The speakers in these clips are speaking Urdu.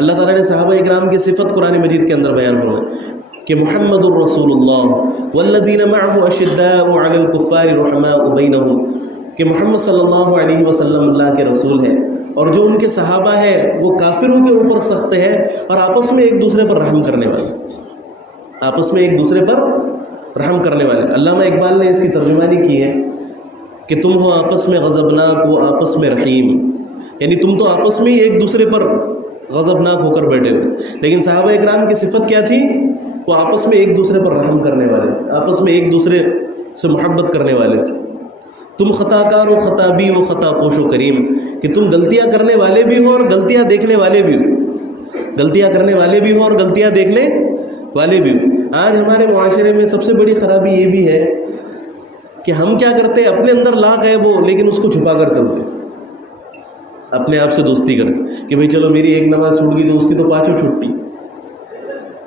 اللہ تعالیٰ نے صحابہ اکرام کی صفت قرآن مجید کے اندر بیان فرمائی کہ محمد الرسول اللہ والذین معه اشداء علی الکفار رحماء بینہم، کہ محمد صلی اللہ علیہ وسلم اللہ کے رسول ہے اور جو ان کے صحابہ ہے وہ کافروں کے اوپر سخت ہے اور آپس میں ایک دوسرے پر رحم کرنے والے، آپس میں ایک دوسرے پر رحم کرنے والے۔ علامہ اقبال نے اس کی ترجمانی کی ہے کہ تم ہو آپس میں غضبناک وہ آپس میں رحیم، یعنی تم تو آپس میں ہی ایک دوسرے پر غضبناک ہو کر بیٹھے ہوئے، لیکن صحابہ اکرام کی صفت کیا تھی؟ وہ آپس میں ایک دوسرے پر رحم کرنے والے، آپس میں ایک دوسرے سے محبت کرنے والے تھے۔ تم خطا کار و خطا بھی و خطا پوش و کریم، کہ تم غلطیاں کرنے والے بھی ہو اور غلطیاں دیکھنے والے بھی ہو، غلطیاں کرنے والے بھی ہو اور غلطیاں دیکھنے والے بھی ہو۔ آج ہمارے معاشرے میں سب سے بڑی خرابی یہ بھی ہے کہ ہم کیا کرتے ہیں، اپنے اندر لاکھ ہے وہ لیکن اس کو چھپا کر چلتے، اپنے آپ سے دوستی کر کہ بھئی چلو میری ایک نماز چھوٹ گئی تو اس کی تو پانچوں چھٹی،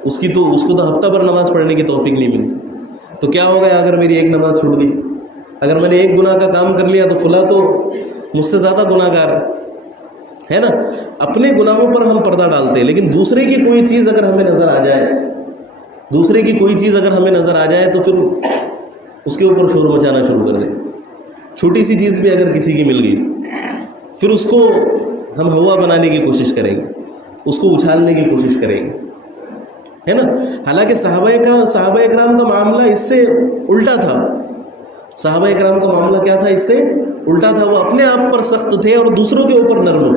اس کو تو ہفتہ بھر نماز پڑھنے کی توفیق نہیں ملتی، تو کیا ہو گیا اگر میری ایک نماز چھوٹ گئی؟ اگر میں نے ایک گناہ کا کام کر لیا تو فلاں تو مجھ سے زیادہ گناہ گار ہے نا۔ اپنے گناہوں پر ہم پردہ ڈالتے ہیں، لیکن دوسرے کی کوئی چیز اگر ہمیں نظر آ جائے، دوسرے کی کوئی چیز اگر ہمیں نظر آ جائے تو پھر اس کے اوپر شور مچانا شروع کر دیں۔ چھوٹی سی چیز بھی اگر کسی کی مل گئی پھر اس کو ہم ہوا بنانے کی کوشش کریں گے، اس کو اچھالنے کی کوشش کریں گے، ہے نا۔ حالانکہ صحابہ اکرام کا معاملہ اس سے الٹا تھا، صحابہ اکرام کا معاملہ کیا تھا؟ اس سے الٹا تھا۔ وہ اپنے آپ پر سخت تھے اور دوسروں کے اوپر نرم،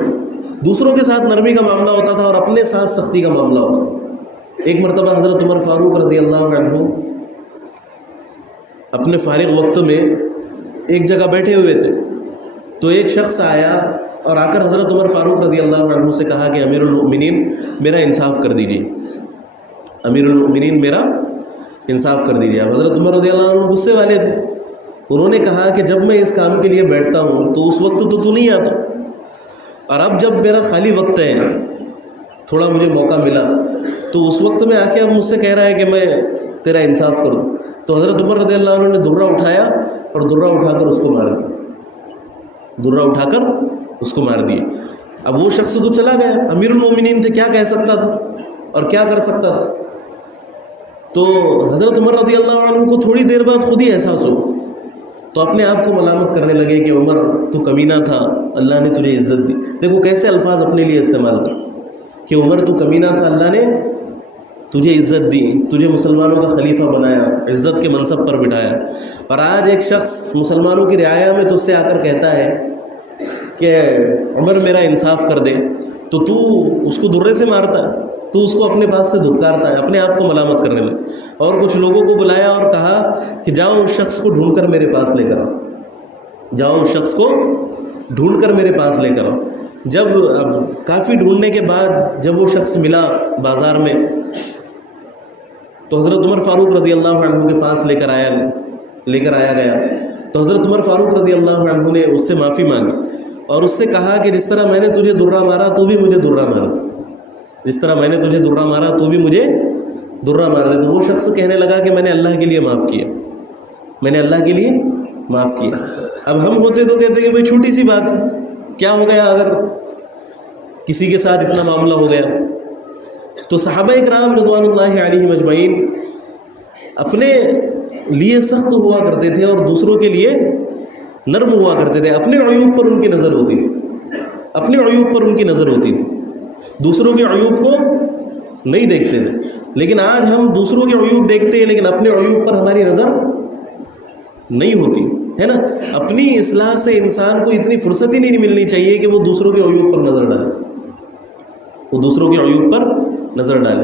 دوسروں کے ساتھ نرمی کا معاملہ ہوتا تھا اور اپنے ساتھ سختی کا معاملہ ہوتا تھا۔ ایک مرتبہ حضرت عمر فاروق رضی اللہ عنہ اپنے فارغ وقت میں ایک جگہ بیٹھے ہوئے تھے، تو ایک شخص آیا اور آ کر حضرت عمر فاروق رضی اللہ عنہ سے کہا کہ امیر المؤمنین میرا انصاف کر دیجیے، امیر المؤمنین میرا انصاف کر دیجیے۔ اب حضرت عمر رضی اللہ عنہ غصے والے تھے، انہوں نے کہا کہ جب میں اس کام کے لیے بیٹھتا ہوں تو اس وقت تو نہیں آتا، اور اب جب میرا خالی وقت ہے، تھوڑا مجھے موقع ملا، تو اس وقت میں آ کے اب مجھ سے کہہ رہا ہے کہ میں تیرا انصاف کروں۔ تو حضرت عمر رضی اللہ عنہ نے درہ اٹھایا اور درہ اٹھا کر اس کو مار دیا، درہ اٹھا کر اس کو مار دیا۔ اب وہ شخص تو چلا گیا، امیر المومنین تھے، کیا کہہ سکتا تھا اور کیا کر سکتا تھا؟ تو حضرت عمر رضی اللہ عنہ کو تھوڑی دیر بعد خود ہی احساس ہو، تو اپنے آپ کو ملامت کرنے لگے کہ عمر تو کمینہ تھا، اللہ نے تجھے عزت دی۔ دیکھو کیسے الفاظ اپنے لیے استعمال کر کہ عمر تو کمینہ تھا، اللہ نے تجھے عزت دی، تجھے مسلمانوں کا خلیفہ بنایا، عزت کے منصب پر بٹھایا۔ اور آج ایک شخص مسلمانوں کی رعایا میں تجھ سے آ کر کہتا ہے کہ عمر میرا انصاف کر دے، تو تو اس کو درے سے مارتا ہے، تو اس کو اپنے پاس سے دھتکارتا ہے، اپنے آپ کو ملامت کرنے لگا۔ اور کچھ لوگوں کو بلایا اور کہا کہ جاؤ اس شخص کو ڈھونڈ کر میرے پاس لے کر آؤ، جاؤ اس شخص کو ڈھونڈ کر میرے پاس لے کر آؤ۔ جب کافی ڈھونڈنے کے بعد جب وہ شخص ملا بازار میں، تو حضرت عمر فاروق رضی اللہ عنہ کے پاس لے کر آیا گیا۔ تو حضرت عمر فاروق رضی اللہ عنہ نے اس سے معافی مانگی اور اس سے کہا کہ جس طرح میں نے تجھے درہ مارا تو بھی مجھے درہ مارا، جس طرح میں نے تجھے درہ مارا تو بھی مجھے درہ مار دے۔ تو وہ شخص کہنے لگا کہ میں نے اللہ کے لیے معاف کیا، میں نے اللہ کے لیے معاف کیا۔ اب ہم ہوتے تو کہتے کہ بھئی چھوٹی سی بات، کیا ہو گیا اگر کسی کے ساتھ اتنا معاملہ ہو گیا؟ تو صحابہ اکرام رضوان اللہ علیہم اجمعین اپنے لیے سخت ہوا کرتے تھے اور دوسروں کے لیے نرم ہوا کرتے تھے۔ اپنے عیوب پر ان کی نظر ہوتی تھی، اپنے عیوب پر ان کی نظر ہوتی تھی، دوسروں کے عیوب کو نہیں دیکھتے تھے۔ لیکن آج ہم دوسروں کے عیوب دیکھتے ہیں لیکن اپنے عیوب پر ہماری نظر نہیں ہوتی ہے نا۔ اپنی اصلاح سے انسان کو اتنی فرصت ہی نہیں ملنی چاہیے کہ وہ دوسروں کے عیوب پر نظر ڈالے، وہ دوسروں کے عیوب پر نظر ڈالے۔